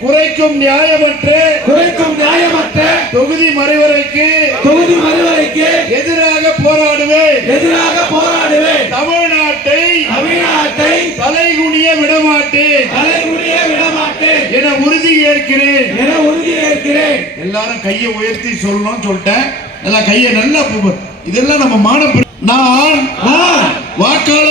குறைக்கும் நியாயமற்ற குறைக்கும் நியாயமற்ற தொகுதி மறைவரைக்கு தொகுதி மறுவரைக்கு எதிராக போராடுவேன். எதிராக போராடுவேன். தமிழ்நாட்டை தமிழ்நாட்டை தலைகுனிய விடமாட்டேன். தலைமுடிய விடமாட்டேன். என உறுதி ஏற்கிறேன். என உறுதி ஏற்கிறேன். எல்லாரும் கையை உயர்த்தி சொல்லணும்னு சொல்லிட்டேன். எல்லாம் கையை நல்லா இதெல்லாம் நம்ம நான் நான் வாக்காளர்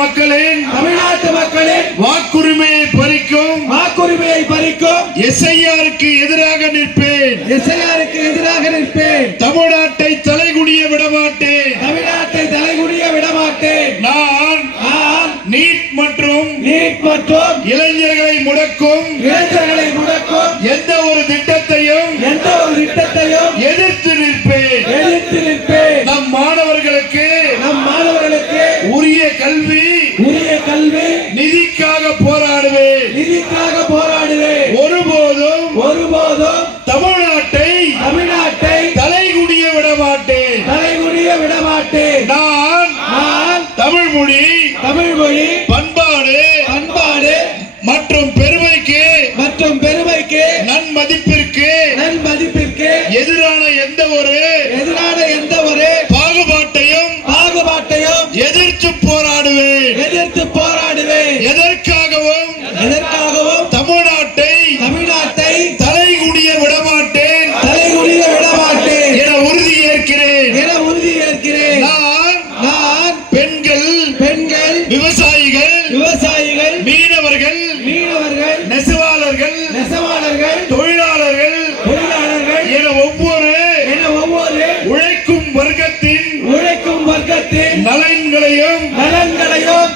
மக்களின் தமிழ்நாட்டு மக்களின் வாக்குரிமையை பறிக்கும். வாக்குரிமையை பறிக்கும். எஸ்ஐஆருக்கு எதிராக நிற்பேன். எஸ்ஐஆருக்கு எதிராக நிற்பேன். தமிழ்நாட்டை தலைகுனிய விடமாட்டேன். தமிழ்நாட்டை தலைகுனிய விடமாட்டேன். நான் நான் நீட் மற்றும் நீட் மற்றும் இளைஞர்களை முடக்கும். இளைஞர்களை முடக்கும். எந்த ஒரு திட்டத்தையும் விடமாட்டேன். தலைகுனிய விடமாட்டேன். நான் நான் தமிழ் மொழி தமிழ் மொழி பண்பாடு விவசாயிகள் மீனவர்கள் மீனவர்கள் நெசவாளர்கள் நெசவாளர்கள் தொழிலாளர்கள் தொழிலாளர்கள் என ஒவ்வொரு என ஒவ்வொரு உழைக்கும் வர்க்கத்தின் உழைக்கும் வர்க்கத்தின் நலன்களையும் நலன்களையும்